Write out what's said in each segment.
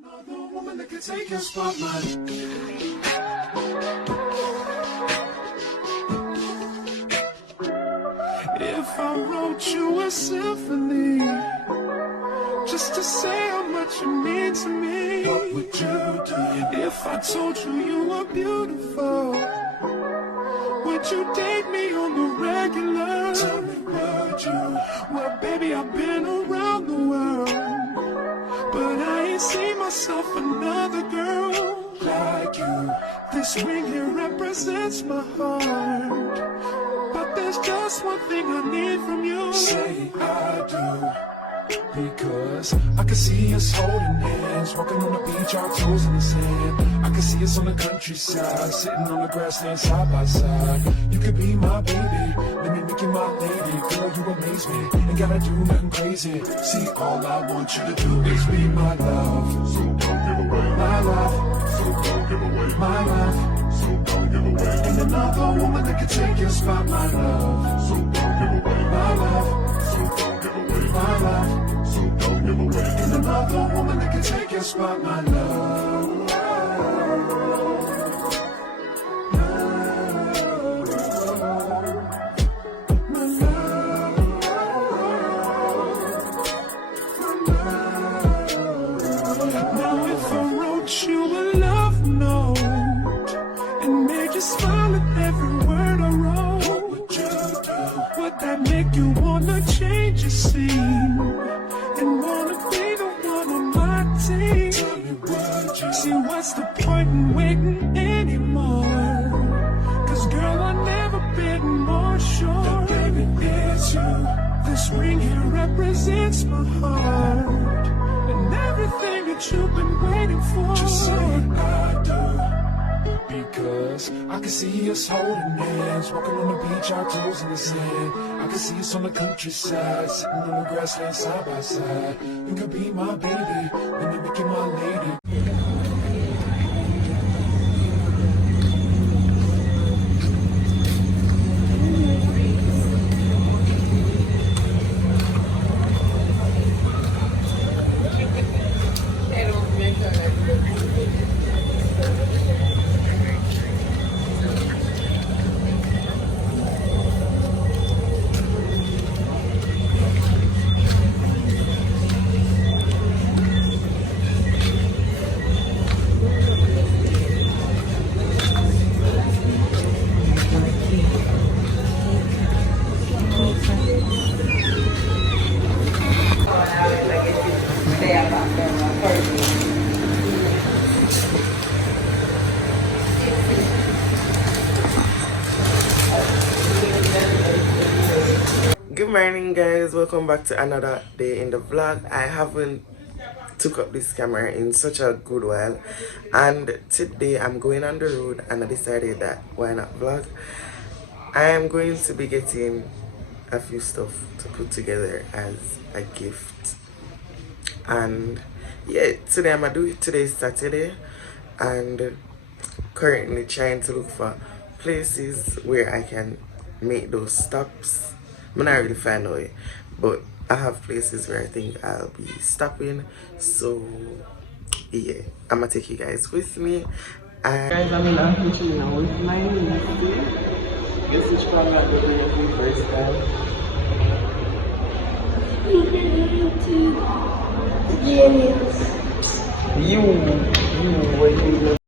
Another woman that can take your spotlight. If I wrote you a symphony, just to say how much you mean to me, what would you do? If I told you you were beautiful, would you date me on the regular? Tell me, would you? Well, baby, I've been around the world, but I ain't seen myself another girl like you. This ring here represents my heart, but there's just one thing I need from you. Say I do. Because I can see us holding hands, walking on the beach, our toes in the sand. I can see us on the countryside, sitting on the grassland side by side. You could be my baby, let me make you my lady. Girl, you amaze me, ain't gotta do nothing crazy. See, all I want you to do is be my love. So don't give away my love. So don't give away my love. So don't give away. Ain't another woman that can take your spot, my love. So don't give away my love. So don't give away my love. So don't give away. Ain't another woman that can take your spot, my love. Now if I wrote you a love note and made you smile at every word I wrote, what would you do? Would that make you wanna change your scene and wanna be the one on my team? Tell me, would you? See, what's the point in waiting anymore? Cause girl, I've never been more sure that baby, it's you. This ring here represents my heart and everything that you've been waiting for. Just say I do. Because I can see us holding hands, walking on the beach, our toes in the sand. I can see us on the countryside, sitting on the grassland side by side. You could be my baby, let me make you my lady. Good morning, guys. Welcome back to another day in the vlog. I haven't took up this camera in such a good while, and today I'm going on the road and I decided that why not vlog. I am going to be getting a few stuff to put together as a gift, and yeah, today I'm gonna do it. Today is Saturday and currently trying to look for places where I can make those stops. I'm not really find a way, but I have places where I think I'll be stopping. So yeah, I'm gonna take you guys with me. And guys, I'm in a kitchen now with my niece. Guess which one I'm going to do first time? You, what you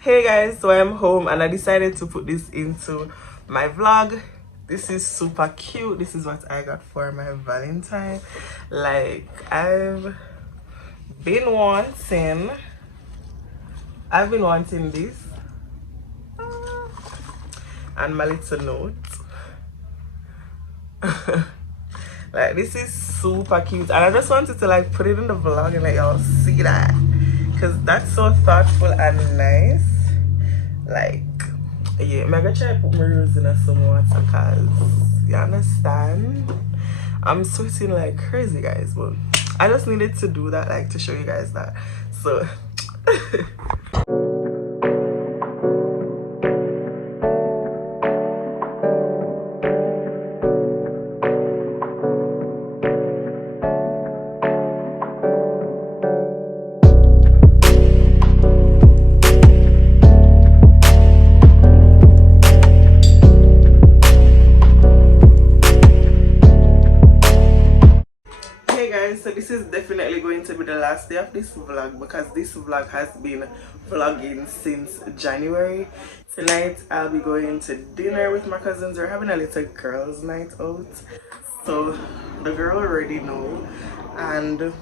Hey guys, so I'm home and I decided to put this into my vlog. This is super cute. This is what I got for my Valentine. Like been wanting I've been wanting this and my little note. Like this is super cute and I just wanted to like put it in the vlog and let y'all see that because that's so thoughtful and nice. Like yeah, I'm gonna try to put my rose in some water because you understand I'm sweating like crazy guys, but I just needed to do that like to show you guys that. So so this is definitely going to be the last day of this vlog because this vlog has been vlogging since January. Tonight I'll be going to dinner with my cousins. We're having a little girls night out, so the girl already know and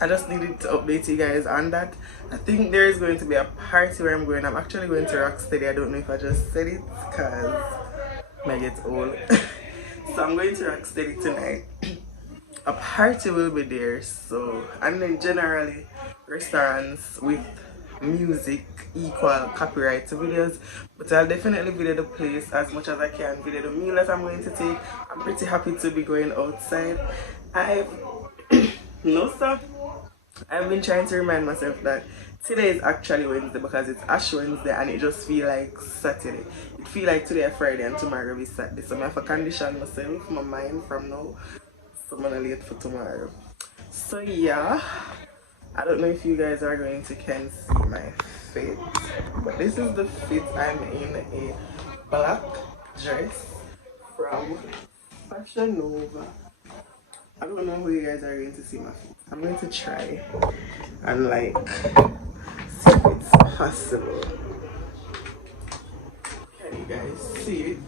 I just needed to update you guys on that. I think there is going to be a party where I'm going. I'm actually going to Rocksteady. I don't know if I just said it because I get old. So I'm going to Rocksteady tonight. A party will be there, so and then generally restaurants with music equal copyright to videos, but I'll definitely video the place as much as I can, video the meal that I'm going to take. I'm pretty happy to be going outside. I've no stuff. I've been trying to remind myself that today is actually Wednesday because it's Ash Wednesday and it just feel like Saturday. It feel like today is Friday and tomorrow is Saturday, so I have to condition myself, my mind from now. So I'm gonna late for tomorrow. So yeah, I don't know if you guys are going to can see my fit, but this is the fit. I'm in a black dress from Fashion Nova. I don't know who you guys are going to see my fit. I'm going to try and like see if it's possible. Can you guys see it?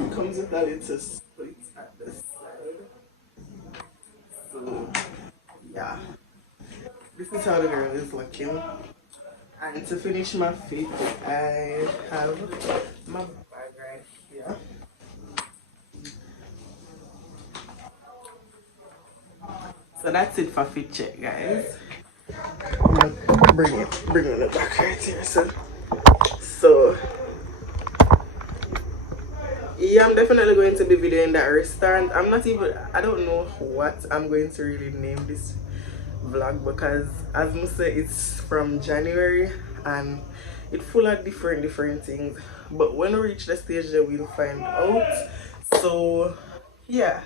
It comes with a little split at the side. So yeah, this is how the girl is looking. And to finish my fit, I have my bag right here. So that's it for fit check, guys. I'm gonna bring it back right here. So yeah, I'm definitely going to be videoing that restaurant. I don't know what I'm going to really name this vlog because as I say, it's from January and it's full of different things, but when we reach the stage there we'll find out. So yeah,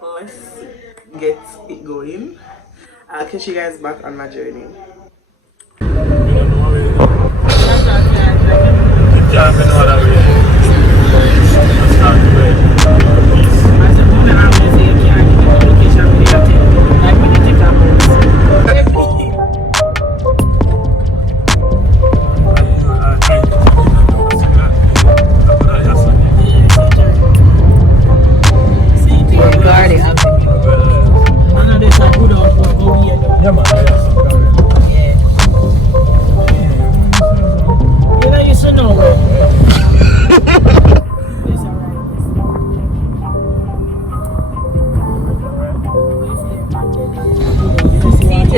let's get it going. I'll catch you guys back on my journey.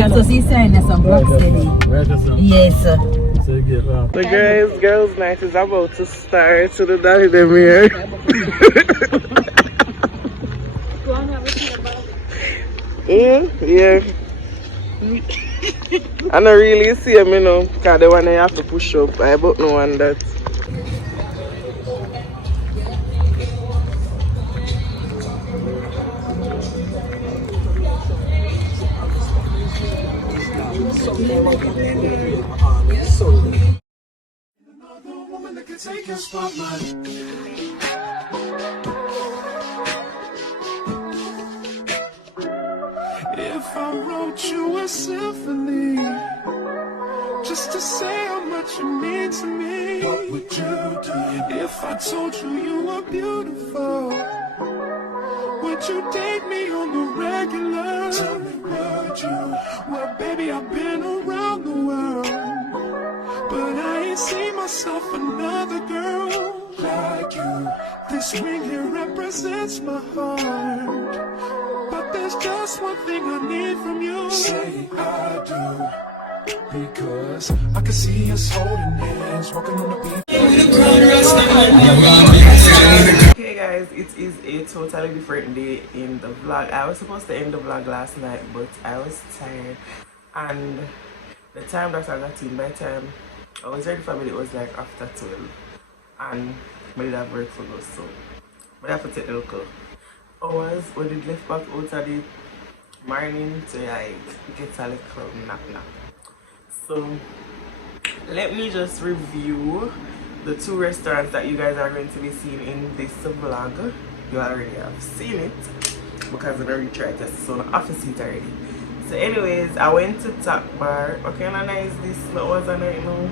So she's saying that's on Rocksteady. Yes, sir. The girls' night is about to start to the daddy them here. Yeah. I don't really see them, you know, because the one I have to push up. I but no one that. Woman that can take your spotlight. If I wrote you a symphony, just to say how much you mean to me. What would you do if I told you you were beautiful? Would you date me on the regular? Tell me, would you? Well, baby, I've been around the world, but I ain't seen myself another girl like you. This ring here represents my heart, but there's just one thing I need from you. Say I do, because I can see us holding hands, walking on the beach. Okay guys, it is a totally different day in the vlog. I was supposed to end the vlog last night, but I was tired, and the time that I got in, by the time I was ready for bed, it was like after 12, and I did have work for us, so I have to take the local hours when it left back out of the morning to like get a little nap. So let me just review the 2 restaurants that you guys are going to be seeing in this vlog. You already have seen it because I've already tried to so the office it already. So anyways, I went to Tacbar. Okay, how nice this was on right now.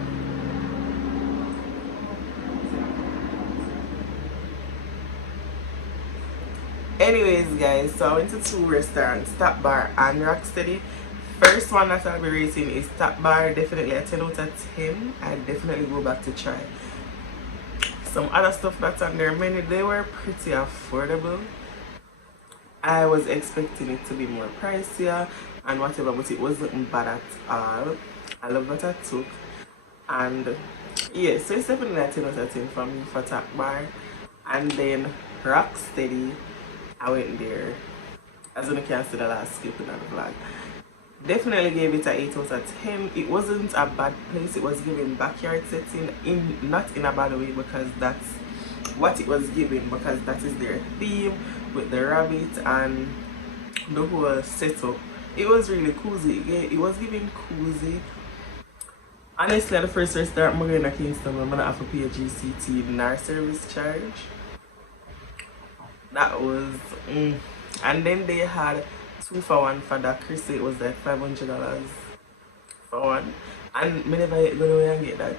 Anyways guys, so I went to 2 restaurants, Tacbar and Rocksteady. First one that I'll be rating is Tacbar, definitely a 10 out of 10. I definitely go back to try. Some other stuff that's on their menu, they were pretty affordable. I was expecting it to be more pricier and whatever, but it wasn't bad at all. I love what I took, and yeah, so it's definitely a 10 out of 10 for me for Tacbar. And then Rocksteady, I went there, as you can see the last skip in the vlog. Definitely gave it a 8 out of 10. It wasn't a bad place. It was giving backyard setting, not in a bad way, because that's what it was giving, because that is their theme with the rabbit and the whole setup. It was really cozy. It was giving cozy. Honestly, at the first restaurant I'm going to Kingston, I'm gonna have to pay a GCT in our service charge. That was and then they had 2 for 1 for that Chris. It was like $500 for one, and me never go away and get that.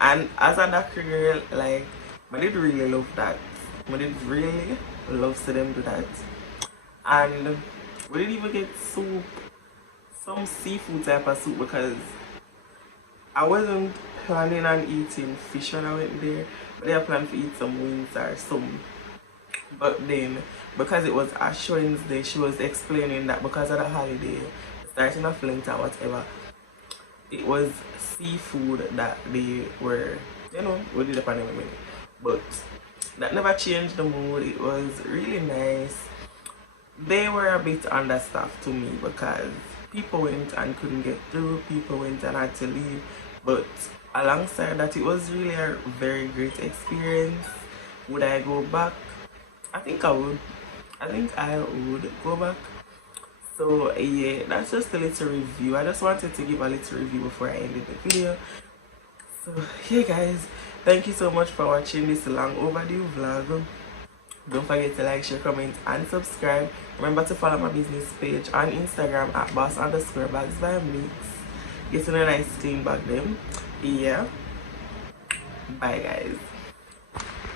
And as a Dakar girl, like, I did really love that. I did really love to them do that. And we didn't even get soup, some seafood type of soup, because I wasn't planning on eating fish when I went there, but I planned to eat some wings or some. But then, because it was Ash Wednesday, she was explaining that because of the holiday, starting off Lent or whatever, it was seafood that they were, you know, we did a pandemic. But that never changed the mood. It was really nice. They were a bit understaffed to me because people went and couldn't get through, people went and had to leave. But alongside that, it was really a very great experience. Would I go back? I think I would. I think I would go back. So yeah, that's just a little review. I just wanted to give a little review before I ended the video. So hey guys, thank you so much for watching this long overdue vlog. Don't forget to like, share, comment and subscribe. Remember to follow my business page on Instagram at boss_bags_by-mix. Getting a nice clean bag them. Yeah, bye guys.